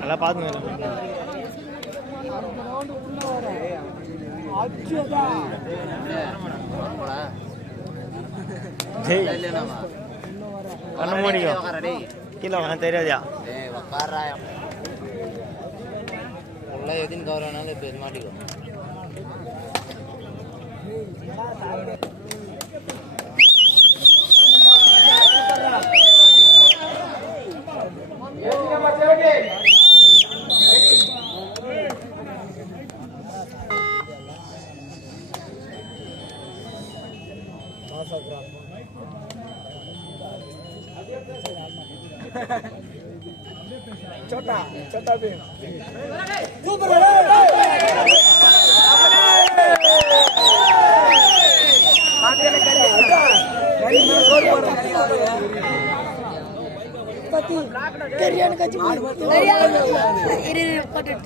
நல்லா பாத்துங்க. பண்ண முடியும் கீழே வர தெரியாதியா உள்ள எதுன்னு கவரனாலும் இப்போ இது மாட்டிக்கும். छोटा छोटा भी सुपर करियन का रजनी पकड़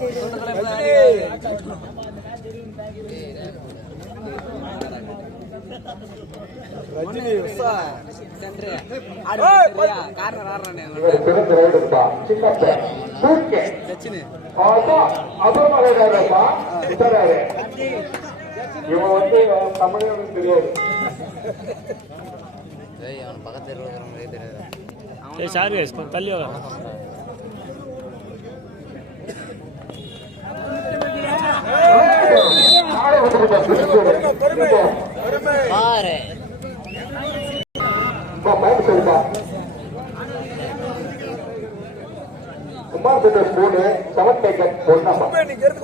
तल्ली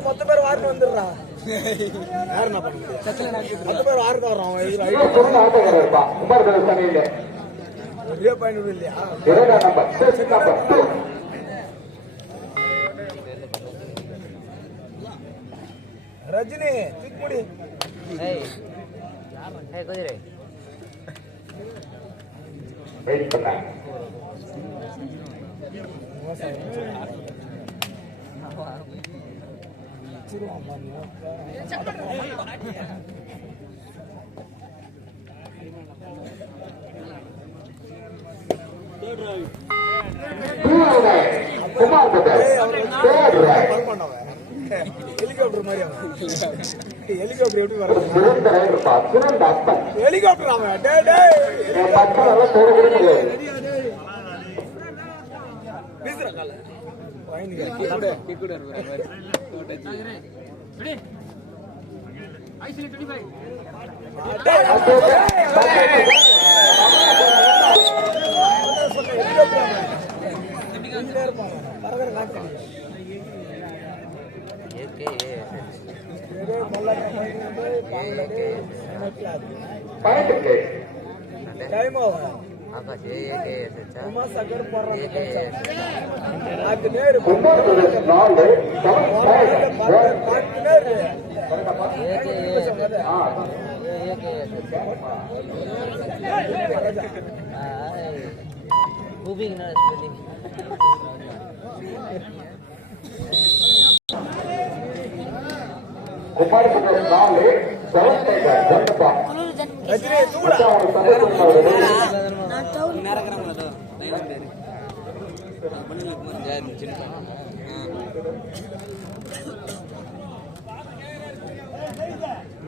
மொத்த பேர் வாரிட்டு வந்துடுறான். யாரு என்ன பண்ணுறது? மொத்த பேர் வாரிட்டு வர்றோம். பெரிய பயனுள்ள இல்லையா? ரஜினி தூக்குடி ஹெலிகாப்டர் மாதிரி ஹெலிகாப்டர் எப்படி வர ஹெலிகாப்டர் அவன்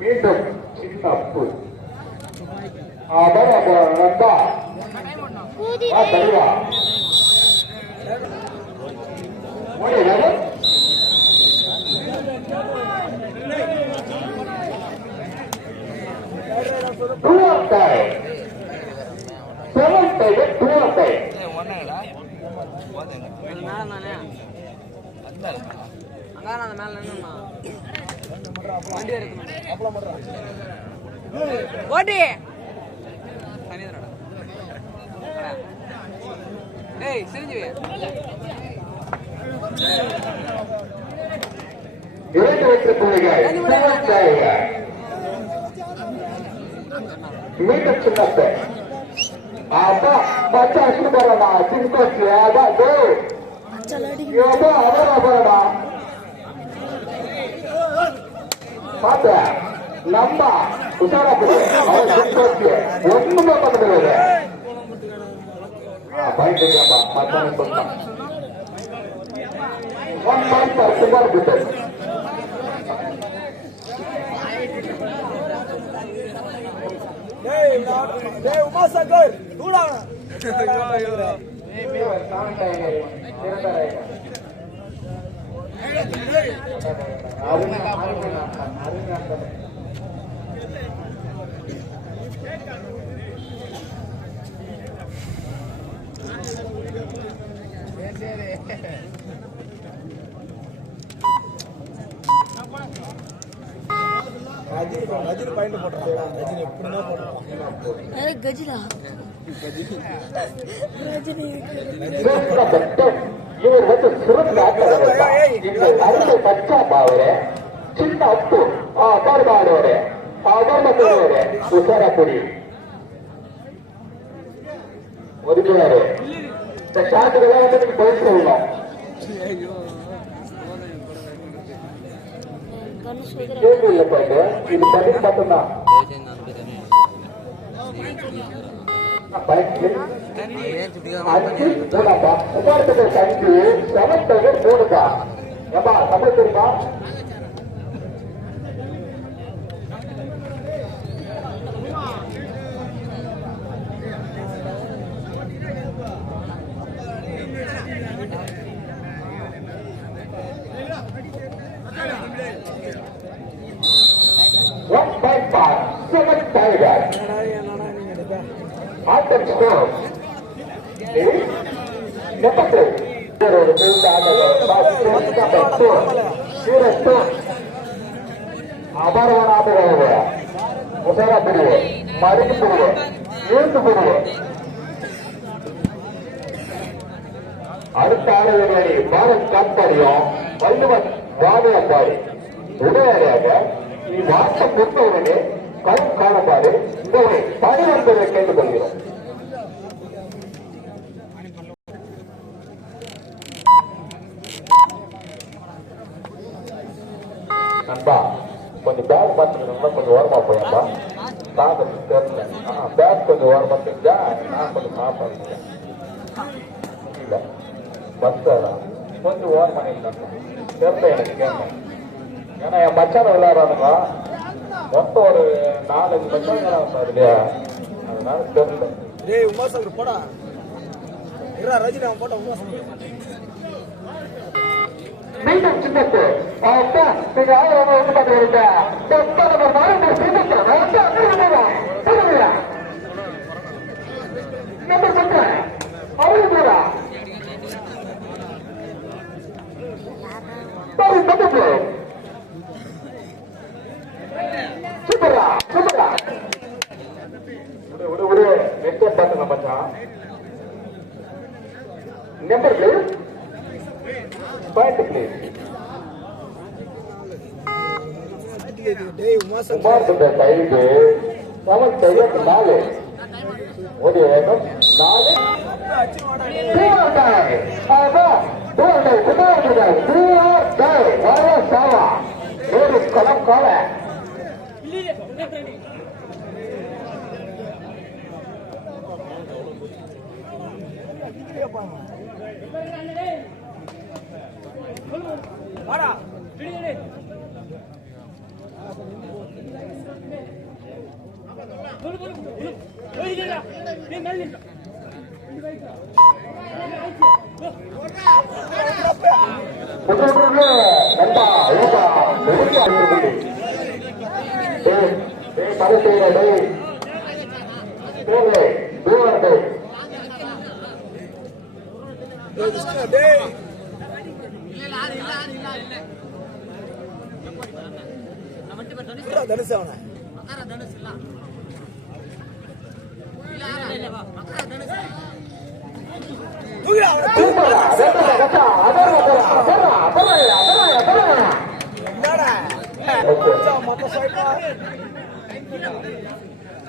மீண்டும் சின்ன அப்பு நண்பா தருவா மீண்டும் சின்னத்தை பச்சை அடிச்சுட்டு போறா சின்கோச்சி அவரா போறடா பாத்த நம்ம உஷாரா ஒண்ணுமே பண்ண முடியாது. பயந்துப்பா மத்தான சொல்லலாம். ஒன் பாயிண்ட் ஃபார் குமார் புத்தர். உமாசங்கர் தூடா ரஜினி பாயிண்ட் போடுறாங்க. ரஜினி எப்படின்னா போடுறாங்க. கஜிலா ரஜினி இவர் வந்து சிறந்த அடுத்த பச்சா பாவர சின்ன அப்பு பாடுபாடுவாரு அவர்மத்தோடு உஷாரா பொடி ஒதுக்குவாரு. இந்த ஷாட்டுக்கெல்லாம் வந்து நீங்க பதில் சொல்லணும். கேள்வி இல்லை பாட்டு, இது பதில் மட்டும்தான். போடுக்கா ஏப்பா தமிழ் தெரியுமா? உசாரா பிரிவு மருந்து பிரிவு இழுத்து பிரிவு. அடுத்த ஆளுநரை பாரத் காப்பாடியும் வள்ளுவன் வாழையப்பாடி உடனடியாக இவ்வாட்டை பொறுத்தவர்களே களம் காணப்பாடு இதனை பணிவன்பதை கேட்டுக்கொள்கிறோம். நண்பா கொஞ்சம் பேக் பார்த்துக்கணும்னா கொஞ்சம் ஓரமா போயப்பா. பார்க்கறது தெரியல. பேக் கொஞ்சம் ஓரமா செஞ்சா நான் கொஞ்சம் சாப்பிடுறேன். இல்ல பஸ் கொஞ்சம் ஓரமா தெரியல எனக்கு கேட்கணும். ஏன்னா என் மச்சான விளையாடுறானுங்களா மொத்தம் ஒரு 4-5 மச்சான் இல்லையா, அதனால தெரியல. டேய் உமாசங்கர் போடா. ரஜினி அவன் போட்டா உமாசங்கர் மீண்டும் சின்னத்து நீங்க ஆயிரம் வந்து பார்த்துருக்க நம்பர் சொல்றேன் அவரு போறா சூப்பரா சூப்பரா ஒரு நெட்டை பார்த்துங்க மச்சான். Number point please. குமார் கைது 7-4 ஒரு 4 களம் கால தனுசவன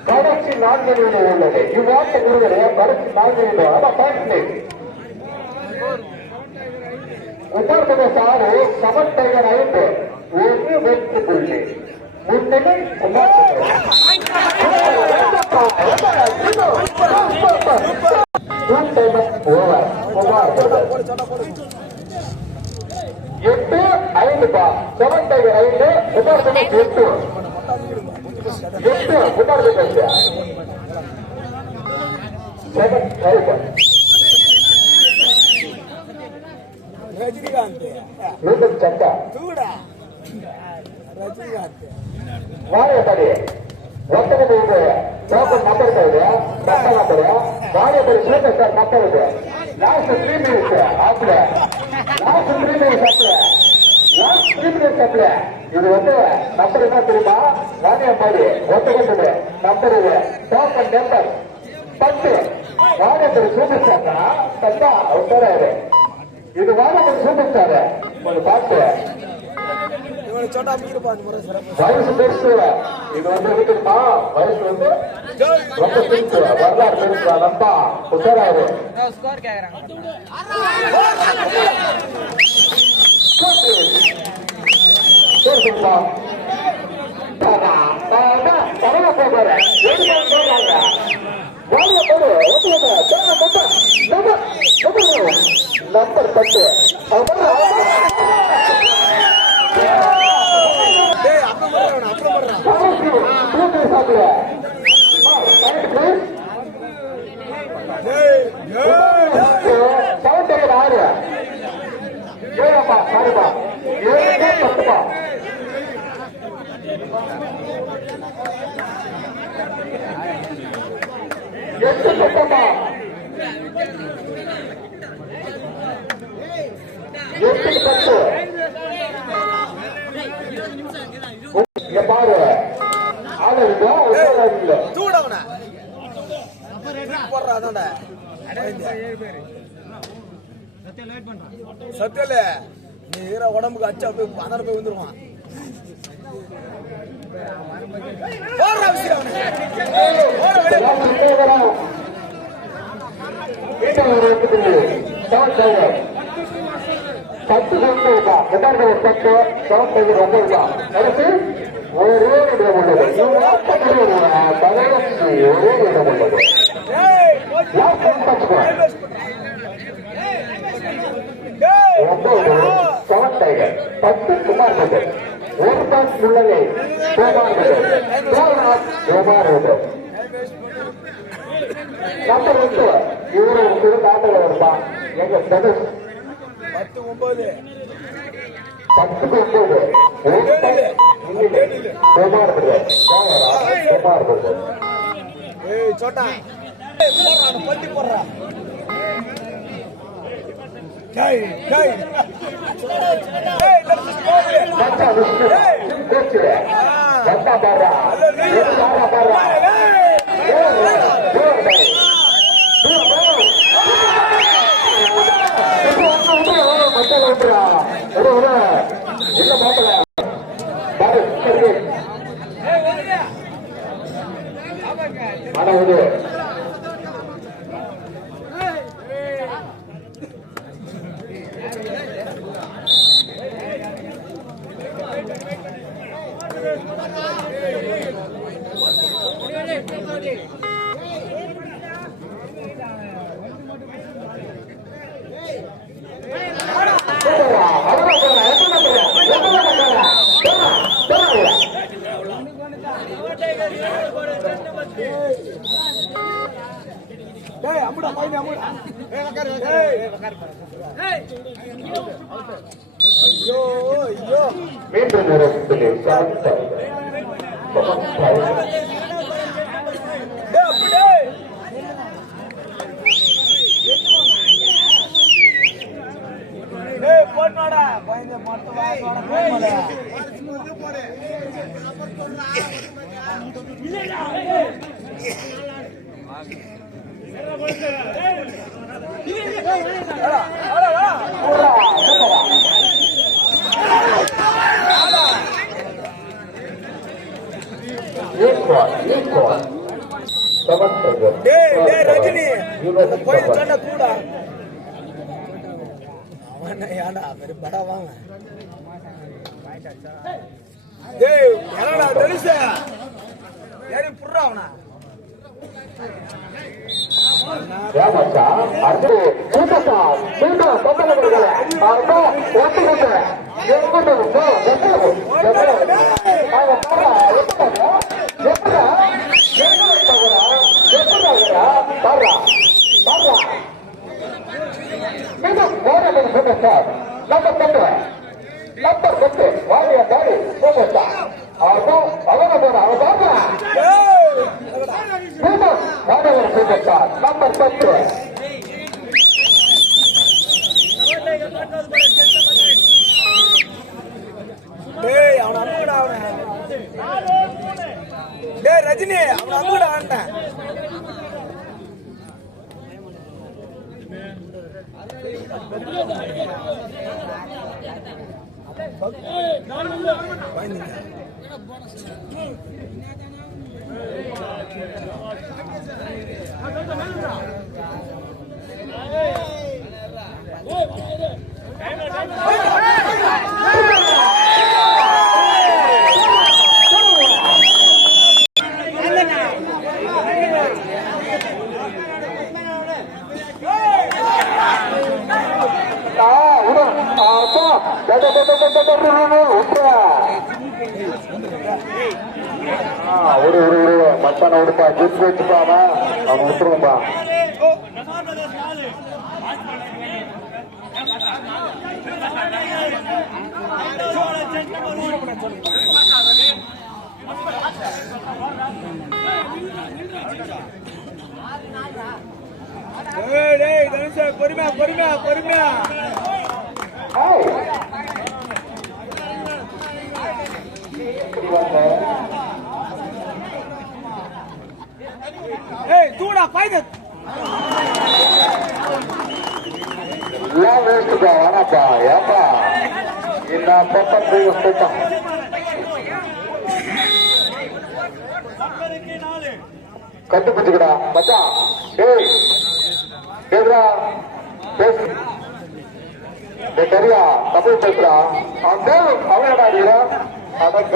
கடைசி 4 உள்ளது. இவ்வாறு கடைசி 4 உத்தரப்பிரதேச 7 டைகர் 5 1 வெற்றி புள்ளி. முன்னணி Kumar over Kumar 8-5 seven tiger 5 Kumar 8 Kumar seven tiger Rajinikanth மீண்டும் சட்டா தூடா ரஜினிகாந்த் வாரியப்படி ஒத்தனை டோக்கன் நம்பர் போகுது கட்ட நம்பர் வாரியப்படி சூப்பர் ஸ்டார் கட்டுறது லாஸ்ட் 3 மினிட்ஸ் ஆப்ல லாஸ்ட் 3 மினிட்ஸ் ஆப்ல லாஸ்ட் 3 மினிட்ஸ் ஆப்ல இது வந்து நம்பர் என்ன தெரியுமா வாரியப்படி ஒத்தனை நம்பர் இது டோக்கன் நம்பர் 10 வாரியப்படி சூப்பர் ஸ்டார் கட்டா உத்தரவு இது வாரியப்படி சூப்பர் ஸ்டார் கொஞ்சம் பார்த்து छोटा मीर पांच मुरे सिर्फ வயசு பெருசு இது வந்து இருக்குமா வயசு வந்து ரொம்ப பெருசு வரலாறு பெருசு நம்பா உத்தராது ஸ்கோர் கேக்குறாங்க நம்பர் 10 பாரு ஆளு இல்ல தூடவன போடுறானே சத்தியல நீ ஈர உடம்புக்கு அச்சா போய் 12 போய் வந்துருவான் போடுற விஷயம் பத்து ரொம்ப ஒரே இடம் உள்ளது ஒரே இடம் உள்ளது செவன் டைகர் 10 குமார் பட்டேல் ஒரு பாஸ் முள்ளலை நம்பர் 2 இவரு ஆட்டல வருதான் எங்க பிரதேஷ் 10-9 குமார் பட்டேல் ஏய் சோட்டா பட்டி போடுறா ஜெய் ஜெய் மச்சா விஷ்ணு கோச்சு வந்தா பாரா பாரா என்ன மாப்பிள்ள ஆனா இது டேய் அம்முடா பையன் அம்முடா ஏய் வக்கார் ஏய் ஐயோ ஐயோ மீண்டும் நேரத்தில் சாப்பிட்டார் டேய் அம்முடா டேய் போடுடா பையன் மொத்த வாடா போடுடா இல்லடா ரஜினி போய் சொன்ன கூட ஏண்டா பெரிய படா வாங்க டேய் என்னடா டெலிசா ஏறி புடுறா அவனா ஏமாச்சா அது கூட்டா கூட்டா பக்கத்துல இருக்கல ஆமா ஓட்டுங்க எங்கடா போ அவங்க போறா எப்படா எப்படா எப்படா பாரா பாரா இது போறல கூட்டா நம்பர் 10 வாடிய தாடி போடா ஆமா அவன போறா அவ பாரா நம்பர் 10 டேய் அவன அம்முடா அவன டேய் ரஜினி அவன அம்முடா அவன ஒரு மச்சான விடுப்பா ஜூஸ் வச்சுப்பாமா அவன் விட்டுருவோம்பா டேய் தனுஷா பொறுமையா பொறுமையா பொறுமையா ஏய் தூடா பாய்து ஏன் வேஸ்ட்டுப்பா வேணாப்பா ஏப்பா இந்த பக்கம் போயிட்டான் கட்டுப்பிடிச்சுக்கடா மச்சான் டேய் கேக்குறா பேசு தெரியா தமிழ் பேசுறா அவன் அவனடா அதான்